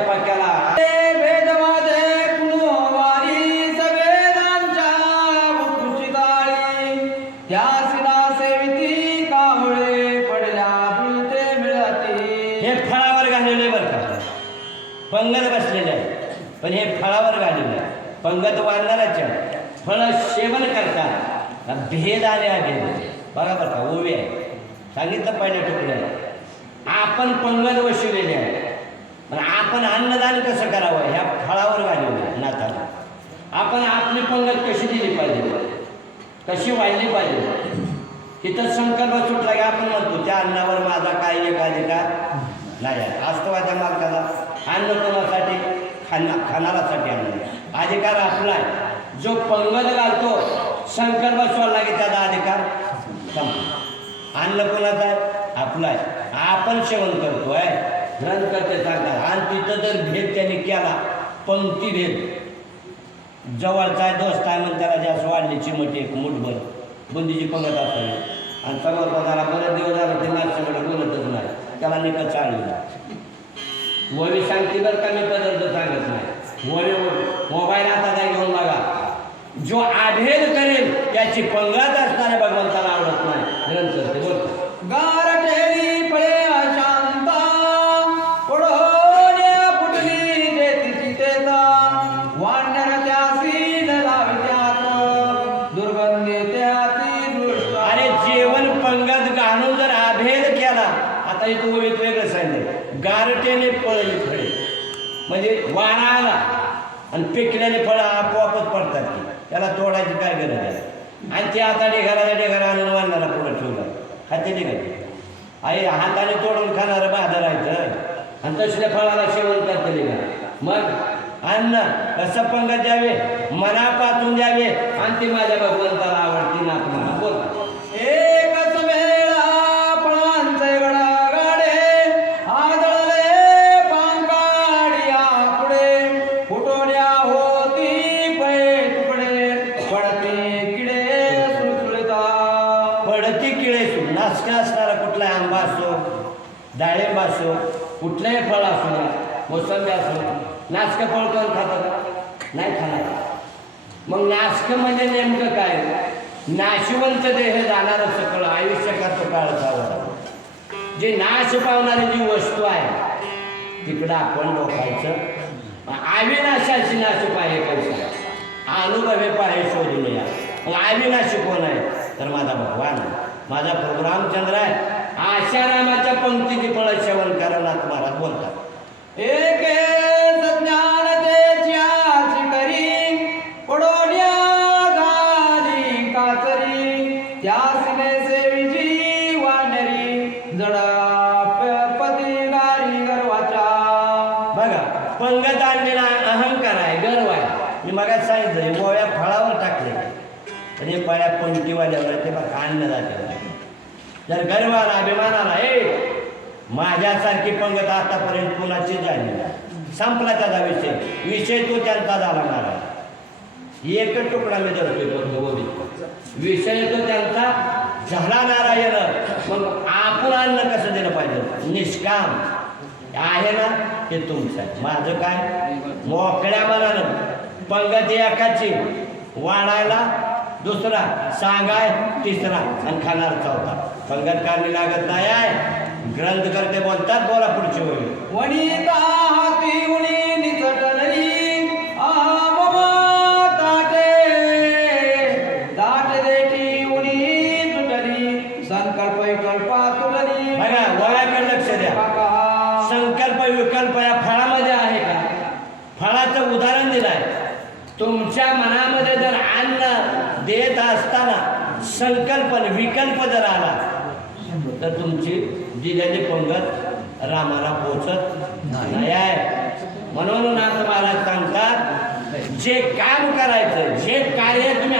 पक्याला भेदवादे सवेदांच्या पडल्या हे फळावर घालेले बरं का? पंगत बसलेले आहे पण हे फळावर घालेले आहे पंगत वाढणाराच्या फळ सेवन करतात. भेद आले आहे बरोबर का? ओवे आहे सांगितलं पहिल्या तुकड्या आपण पंगत बसवलेले आहे पण आपण अन्नदान कसं करावं? ह्या फळावर घालू नाताला. आपण आपली पंगत कशी दिली पाहिजे? कशी वाढली पाहिजे? तिथं संकल्प सुटला की आपण म्हणतो त्या अन्नावर माझा काय एक अधिकार नाही आहे. वास्तवाच्या मालकाला अन्न कोणासाठी? खाना खाणारासाठी अन्न अधिकार आपला आहे. जो पंगत घालतो संकल्प सोडला की त्याचा अधिकार संपला. अन्न कोणाचा आहे? आपला आहे. आपण सेवन करतोय. ग्रंथ सांगतात आणि तिथं जर भेद त्यांनी केला पंक्ती भेद. जवळचा आहे दोस्त आहे म्हणून त्याला जास्त वाढली चिमटी एक मुठभर बुंदीची पंगत असावी आणि समोर बरेच दिवस झाला ते मागच्याकडे बोलतच नाही. त्याला निकट चाळली ववी सांगते बरं का मी पदार्थ सांगत नाही. ववी मोबाईल आता काय घेऊन बघा. जो आढेल करेल त्याची पंगत असणाऱ्या भगवंताला आवडत नाही. ग्रंथ ते बोलतो. गारट्याने गारटेने पळली फळे. म्हणजे वारा आला आणि पिकलेले फळं आपोआपच पडतात की. त्याला तोडायची काय गरज आहे? आणि ते आता ढेगारा ढेगारा आणून वाढणारा पुढं ठेवला. खाते निघाले. आई हाताने तोडून खाणारं बाधा राहायचं. आणि तसल्या फळाला सेवन करते का मग अन्न कसं पंगत द्यावे मनापासून द्यावे. आणि ती माझ्या भगवंताला आवडती ना तुम्हाला बोल डाळिंब असो कुठलंही फळ असो मोसंबी असो नाचकं फळ कोण खातात नाही खाणार. मग नाचकं म्हणजे नेमकं काय? नाशिवंत देह जाणारं सकळ आयुष्य करतो काळ जे नाश पावणारी जी वस्तू आहे तिकडं आपण डोकायचं अविनाशाची नाशिक आहे पैसा. अनुभवे पाहे शोधून या. मग अविनाशी कोण आहे? तर माझा भगवान माझा प्रभू आहे. आशारामाच्या पंक्तीची फळं सेवन करायला महाराज बोलतात एके ज्ञान त्याची करी पडोड्या झाली कातरी त्या सिने सेविजी वानरी जडा पती गारी गर्वाच्या बघा पंगत आणलेला अहंकार आहे गर्व आहे. मी मगात सांगितलं गोळ्या फळावर टाकले. म्हणजे हे पळ्या पंक्तीवाल्यावर ते बघा अन्न जाते जर गर्वाला अभिमानाला अभिमान आला ए माझ्यासारखी पंगत आतापर्यंत कुणाची झाली नाही. संपला त्याचा विषय. विषय तो त्यांचा झाला महाराज एक तुकडा मी धरतोय फक्त विषय तो त्यांचा झाला नारायण. मग आपण अन्न कसं दिलं पाहिजे? निष्काम. आहे ना? हे तुमचं आहे. माझं काय? मोकळ्या मनानं. पंगत एकाची. वाढायला दुसरा. सांगाय तिसरा. आणि खाणार चौथा. पंगत कारणी लागत नाही आहे. ग्रंथ करते बोलतात बोला पुढची वेळी वनिता हाती उणी तुटली. संकल्प कल्पा तुटली. बघा वयाकडे लक्ष द्या. संकल्प विकल्प या फळामध्ये आहे का? फळाचं उदाहरण दिलं आहे तुमच्या मनामध्ये जर अन्न देत असताना संकल्प विकल्प जर आला तर तुमची दिलेली पंगत रामाला पोचत नाही आहे. म्हणून नाथ महाराज सांगतात जे काम करायचं जे कार्य तुम्ही